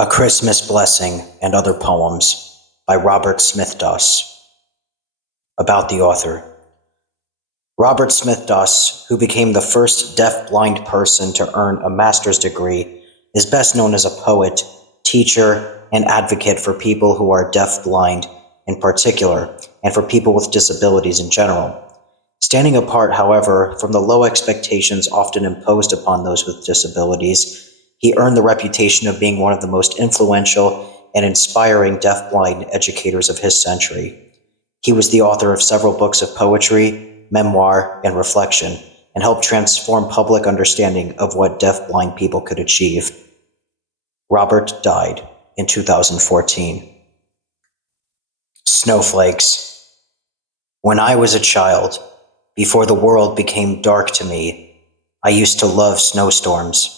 A Christmas Blessing and Other Poems by Robert Smithdas. About the author. Robert Smithdas, who became the first deaf-blind person to earn a master's degree, is best known as a poet, teacher, and advocate for people who are deaf-blind in particular, and for people with disabilities in general. Standing apart, however, from the low expectations often imposed upon those with disabilities, he earned the reputation of being one of the most influential and inspiring deaf-blind educators of his century. He was the author of several books of poetry, memoir, and reflection, and helped transform public understanding of what deaf-blind people could achieve. Robert died in 2014. Snowflakes. When I was a child, before the world became dark to me, I used to love snowstorms.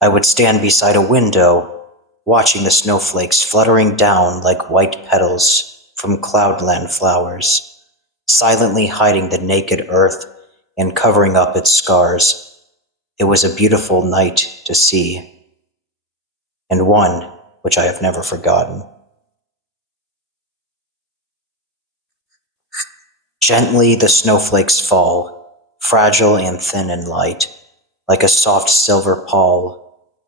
I would stand beside a window, watching the snowflakes fluttering down like white petals from cloudland flowers, silently hiding the naked earth and covering up its scars. It was a beautiful night to see, and one which I have never forgotten. Gently the snowflakes fall, fragile and thin and light, like a soft silver pall.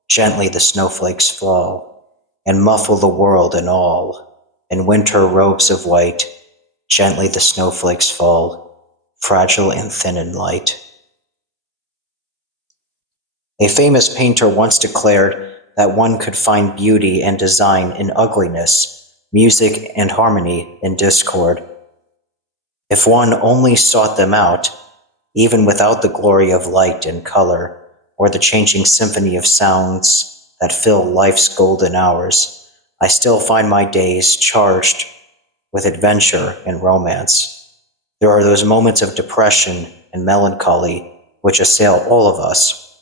Gently the snowflakes fall, and muffle the world and all, in winter robes of white. Gently the snowflakes fall, fragile and thin and light. A famous painter once declared that one could find beauty and design in ugliness, music and harmony in discord. If one only sought them out, even without the glory of light and color, or the changing symphony of sounds that fill life's golden hours, I still find my days charged with adventure and romance. There are those moments of depression and melancholy which assail all of us,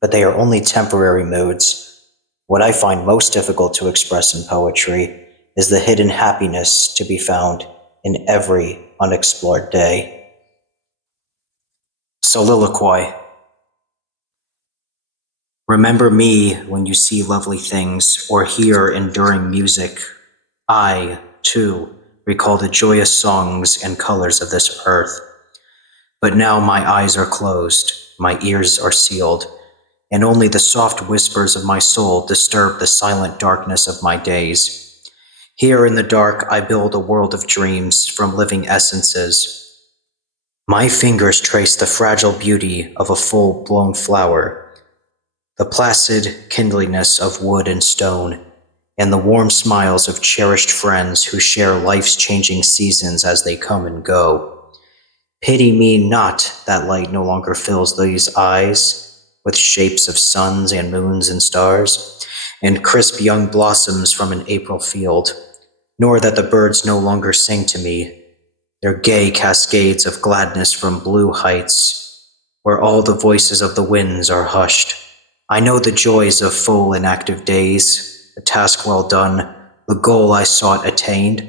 but they are only temporary moods. What I find most difficult to express in poetry is the hidden happiness to be found in every unexplored day. Soliloquy. Remember me when you see lovely things or hear enduring music. I, too, recall the joyous songs and colors of this earth. But now my eyes are closed, my ears are sealed, and only the soft whispers of my soul disturb the silent darkness of my days. Here in the dark I build a world of dreams from living essences. My fingers trace the fragile beauty of a full-blown flower, the placid kindliness of wood and stone, and the warm smiles of cherished friends who share life's changing seasons as they come and go. Pity me not that light no longer fills these eyes with shapes of suns and moons and stars, and crisp young blossoms from an April field, nor that the birds no longer sing to me, their gay cascades of gladness from blue heights, where all the voices of the winds are hushed. I know the joys of full and active days, the task well done, the goal I sought attained,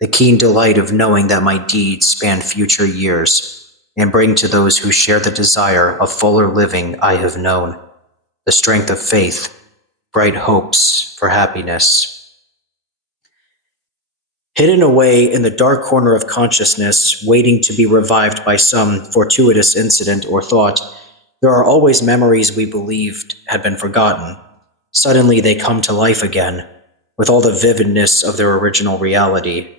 the keen delight of knowing that my deeds span future years, and bring to those who share the desire of fuller living I have known, the strength of faith, bright hopes for happiness. Hidden away in the dark corner of consciousness, waiting to be revived by some fortuitous incident or thought, there are always memories we believed had been forgotten. Suddenly they come to life again, with all the vividness of their original reality,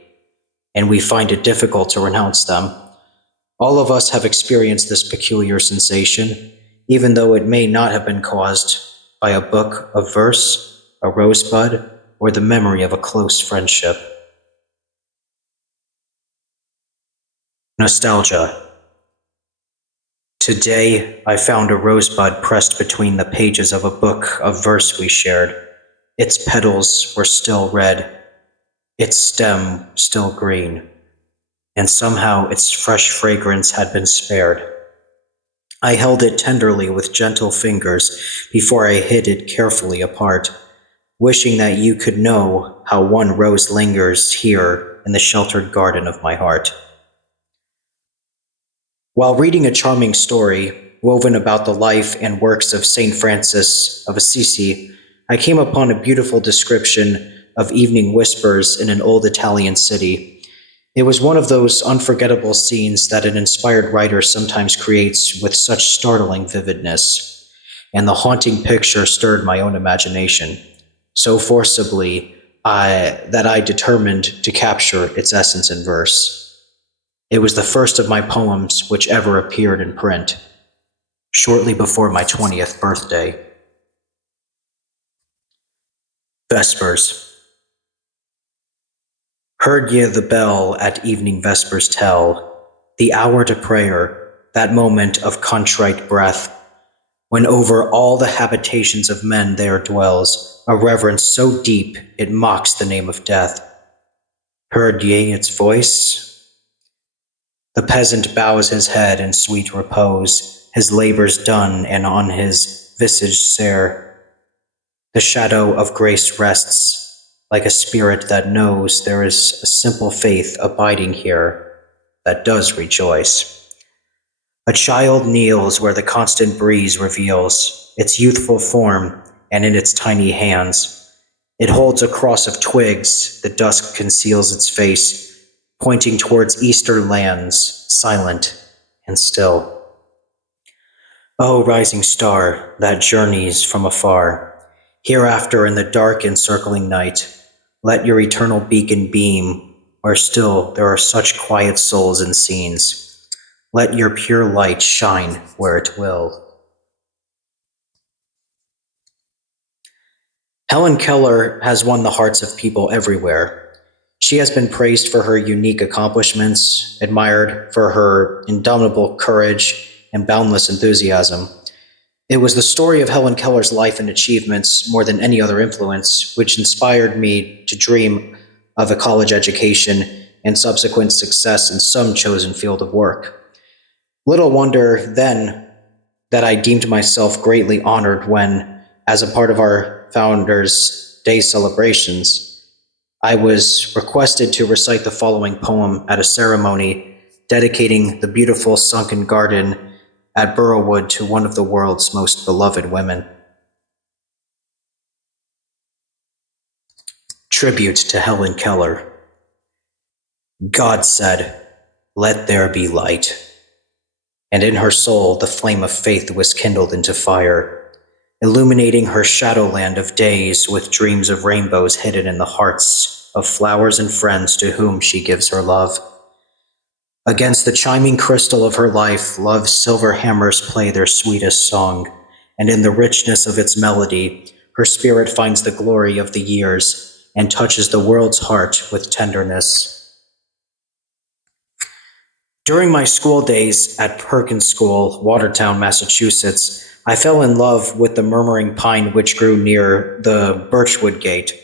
and we find it difficult to renounce them. All of us have experienced this peculiar sensation, even though it may not have been caused by a book of verse, a rosebud, or the memory of a close friendship. Nostalgia. Today, I found a rosebud pressed between the pages of a book of verse we shared. Its petals were still red, its stem still green, and somehow its fresh fragrance had been spared. I held it tenderly with gentle fingers before I hid it carefully apart, wishing that you could know how one rose lingers here in the sheltered garden of my heart. While reading a charming story woven about the life and works of Saint Francis of Assisi, I came upon a beautiful description of evening whispers in an old Italian city. It was one of those unforgettable scenes that an inspired writer sometimes creates with such startling vividness, and the haunting picture stirred my own imagination so forcibly that I determined to capture its essence in verse. It was the first of my poems which ever appeared in print, shortly before my 20th birthday. Vespers. Heard ye the bell at evening vespers tell, the hour to prayer, that moment of contrite breath, when over all the habitations of men there dwells a reverence so deep it mocks the name of death. Heard ye its voice? The peasant bows his head in sweet repose, his labors done, and on his visage sere the shadow of grace rests, like a spirit that knows there is a simple faith abiding here that does rejoice. A child kneels where the constant breeze reveals its youthful form, and in its tiny hands it holds a cross of twigs. The dusk conceals its face, pointing towards eastern lands, silent and still. O rising star that journeys from afar, hereafter in the dark encircling night, let your eternal beacon beam where still there are such quiet souls and scenes. Let your pure light shine where it will. Helen Keller has won the hearts of people everywhere. She has been praised for her unique accomplishments, admired for her indomitable courage and boundless enthusiasm. It was the story of Helen Keller's life and achievements, more than any other influence, which inspired me to dream of a college education and subsequent success in some chosen field of work. Little wonder, then, that I deemed myself greatly honored when, as a part of our Founders' Day celebrations, I was requested to recite the following poem at a ceremony dedicating the beautiful sunken garden at Burrowwood to one of the world's most beloved women. Tribute to Helen Keller. God said, "Let there be light." And in her soul the flame of faith was kindled into fire, illuminating her shadowland of days with dreams of rainbows hidden in the hearts of flowers and friends to whom she gives her love. Against the chiming crystal of her life, love's silver hammers play their sweetest song, and in the richness of its melody, her spirit finds the glory of the years and touches the world's heart with tenderness. During my school days at Perkins School, Watertown, Massachusetts, I fell in love with the murmuring pine which grew near the Birchwood Gate.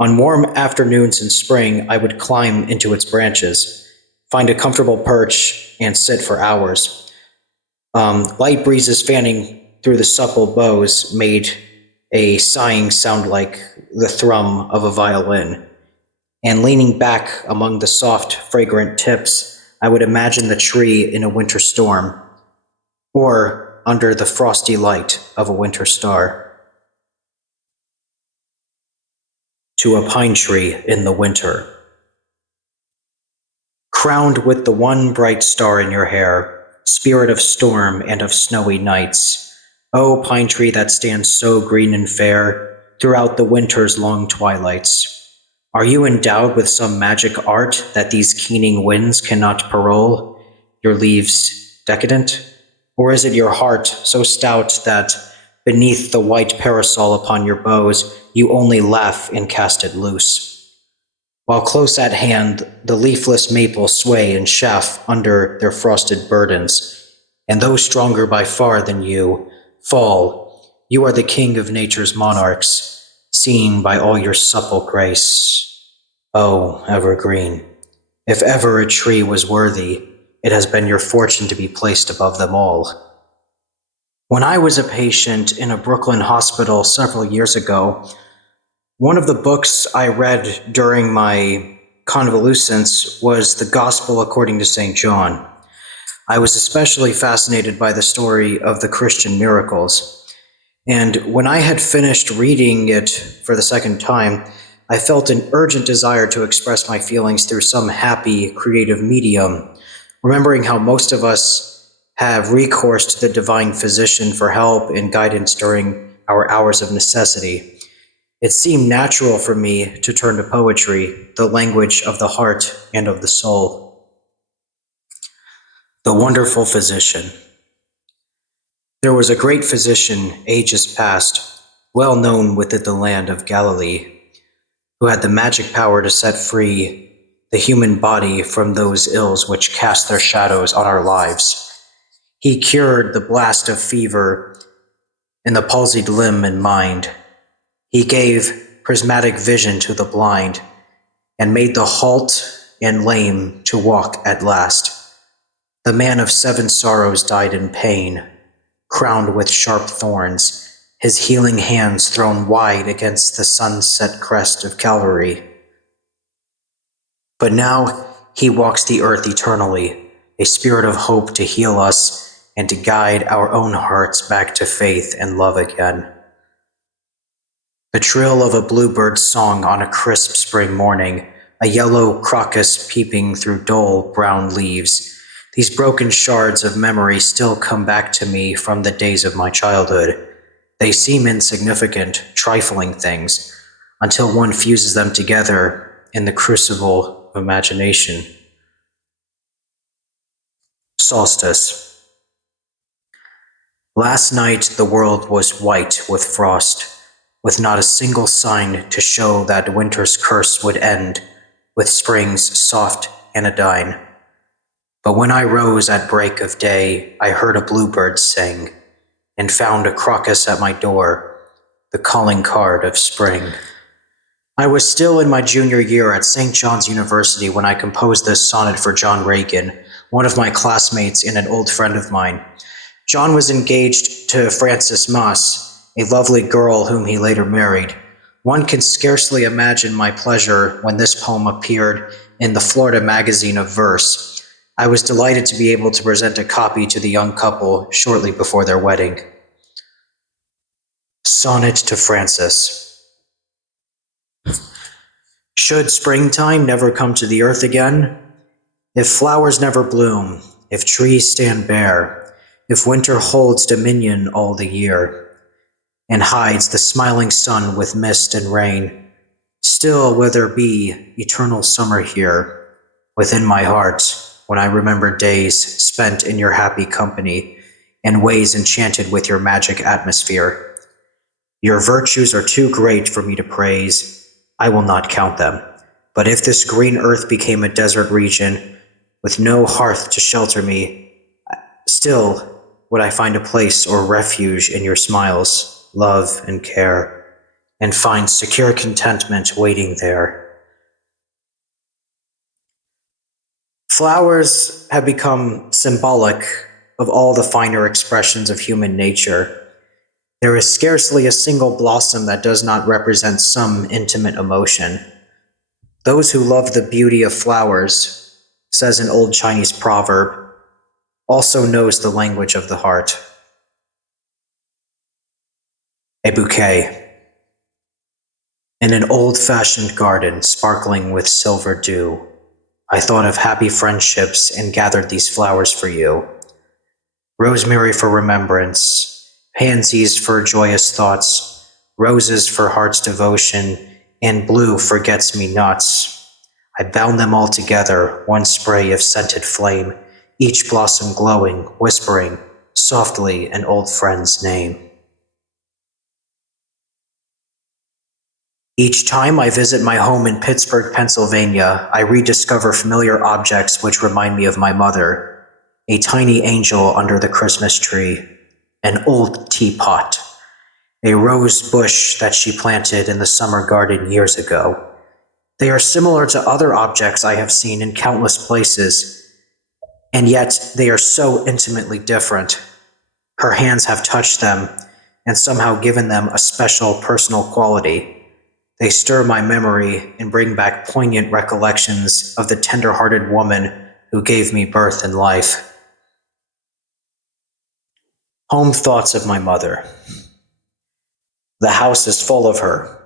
On warm afternoons in spring, I would climb into its branches, find a comfortable perch, and sit for hours. Light breezes fanning through the supple boughs made a sighing sound like the thrum of a violin. And leaning back among the soft, fragrant tips, I would imagine the tree in a winter storm, or under the frosty light of a winter star. To a pine tree in the winter. Crowned with the one bright star in your hair, spirit of storm and of snowy nights, O pine tree that stands so green and fair throughout the winter's long twilights, are you endowed with some magic art that these keening winds cannot parole, your leaves decadent? Or is it your heart so stout that beneath the white parasol upon your boughs you only laugh and cast it loose? While close at hand the leafless maples sway and chafe under their frosted burdens, and those stronger by far than you fall. You are the king of nature's monarchs, seen by all your supple grace. O evergreen, if ever a tree was worthy, it has been your fortune to be placed above them all. When I was a patient in a Brooklyn hospital several years ago, one of the books I read during my convalescence was The Gospel According to St. John. I was especially fascinated by the story of the Christian miracles. And when I had finished reading it for the second time, I felt an urgent desire to express my feelings through some happy, creative medium, remembering how most of us have recourse to the divine physician for help and guidance during our hours of necessity. It seemed natural for me to turn to poetry, the language of the heart and of the soul. The wonderful physician. There was a great physician, ages past, well known within the land of Galilee, who had the magic power to set free the human body from those ills which cast their shadows on our lives. He cured the blast of fever in the palsied limb and mind. He gave prismatic vision to the blind, and made the halt and lame to walk at last. The man of 7 sorrows died in pain, crowned with sharp thorns, his healing hands thrown wide against the sunset crest of Calvary. But now he walks the earth eternally, a spirit of hope to heal us and to guide our own hearts back to faith and love again. The trill of a bluebird's song on a crisp spring morning, a yellow crocus peeping through dull brown leaves. These broken shards of memory still come back to me from the days of my childhood. They seem insignificant, trifling things, until one fuses them together in the crucible of imagination. Solstice. Last night the world was white with frost, with not a single sign to show that winter's curse would end with spring's soft anodyne. But when I rose at break of day, I heard a bluebird sing, and found a crocus at my door, the calling card of spring. I was still in my junior year at St. John's University when I composed this sonnet for John Reagan, one of my classmates and an old friend of mine. John was engaged to Frances Moss, a lovely girl whom he later married. One can scarcely imagine my pleasure when this poem appeared in the Florida Magazine of Verse. I was delighted to be able to present a copy to the young couple shortly before their wedding. Sonnet to Frances. Should springtime never come to the earth again, if flowers never bloom, if trees stand bare, if winter holds dominion all the year, and hides the smiling sun with mist and rain, still will there be eternal summer here within my heart when I remember days spent in your happy company and ways enchanted with your magic atmosphere. Your virtues are too great for me to praise. I will not count them. But if this green earth became a desert region with no hearth to shelter me, still would I find a place or refuge in your smiles, love, and care, and find secure contentment waiting there. Flowers have become symbolic of all the finer expressions of human nature. There is scarcely a single blossom that does not represent some intimate emotion. Those who love the beauty of flowers, says an old Chinese proverb, also knows the language of the heart. A bouquet. In an old-fashioned garden sparkling with silver dew, I thought of happy friendships and gathered these flowers for you. Rosemary for remembrance, pansies for joyous thoughts, roses for heart's devotion, and blue forgets-me-nots. I bound them all together, one spray of scented flame, each blossom glowing, whispering softly an old friend's name. Each time I visit my home in Pittsburgh, Pennsylvania, I rediscover familiar objects which remind me of my mother. A tiny angel under the Christmas tree, an old teapot, a rose bush that she planted in the summer garden years ago. They are similar to other objects I have seen in countless places, and yet they are so intimately different. Her hands have touched them and somehow given them a special personal quality. They stir my memory and bring back poignant recollections of the tender-hearted woman who gave me birth and life. Home thoughts of my mother. The house is full of her.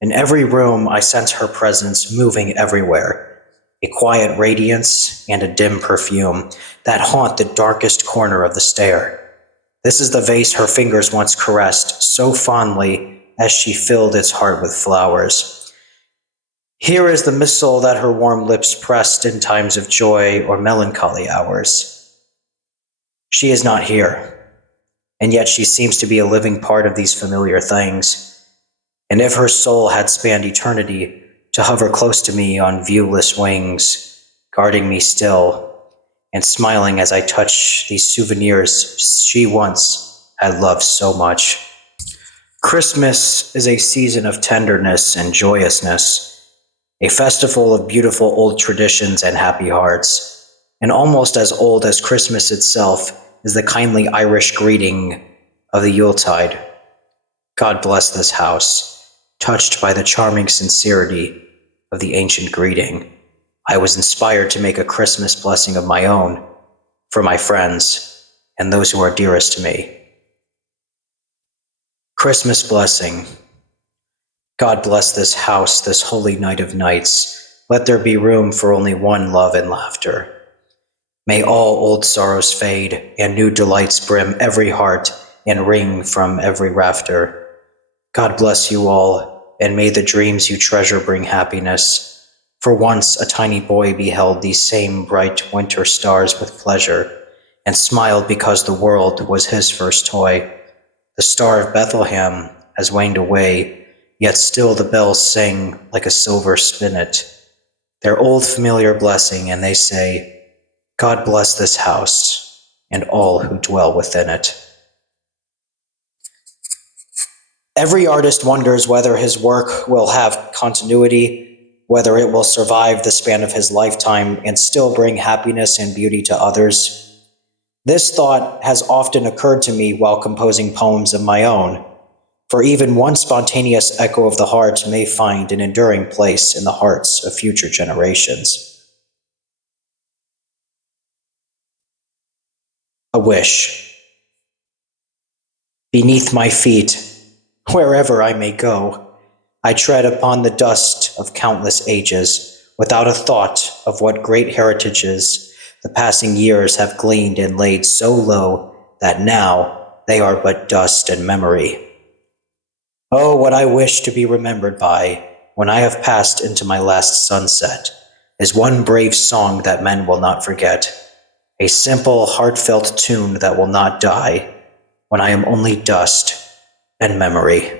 In every room, I sense her presence moving everywhere, a quiet radiance and a dim perfume that haunt the darkest corner of the stair. This is the vase her fingers once caressed so fondly as she filled its heart with flowers. Here is the missal that her warm lips pressed in times of joy or melancholy hours. She is not here, and yet she seems to be a living part of these familiar things. And if her soul had spanned eternity to hover close to me on viewless wings, guarding me still, and smiling as I touch these souvenirs she once had loved so much. Christmas is a season of tenderness and joyousness, a festival of beautiful old traditions and happy hearts, and almost as old as Christmas itself is the kindly Irish greeting of the Yuletide. God bless this house. Touched by the charming sincerity of the ancient greeting, I was inspired to make a Christmas blessing of my own for my friends and those who are dearest to me. Christmas blessing. God bless this house, this holy night of nights. Let there be room for only one love and laughter. May all old sorrows fade and new delights brim every heart and ring from every rafter. God bless you all, and may the dreams you treasure bring happiness. For once a tiny boy beheld these same bright winter stars with pleasure, and smiled because the world was his first toy. The star of Bethlehem has waned away, yet still the bells sing like a silver spinet, their old familiar blessing, and they say, God bless this house, and all who dwell within it. Every artist wonders whether his work will have continuity, whether it will survive the span of his lifetime and still bring happiness and beauty to others. This thought has often occurred to me while composing poems of my own, for even one spontaneous echo of the heart may find an enduring place in the hearts of future generations. A wish. Beneath my feet, wherever I may go, I tread upon the dust of countless ages, without a thought of what great heritages the passing years have gleaned and laid so low that now they are but dust and memory. Oh, what I wish to be remembered by, when I have passed into my last sunset, is one brave song that men will not forget, a simple, heartfelt tune that will not die, when I am only dust and memory.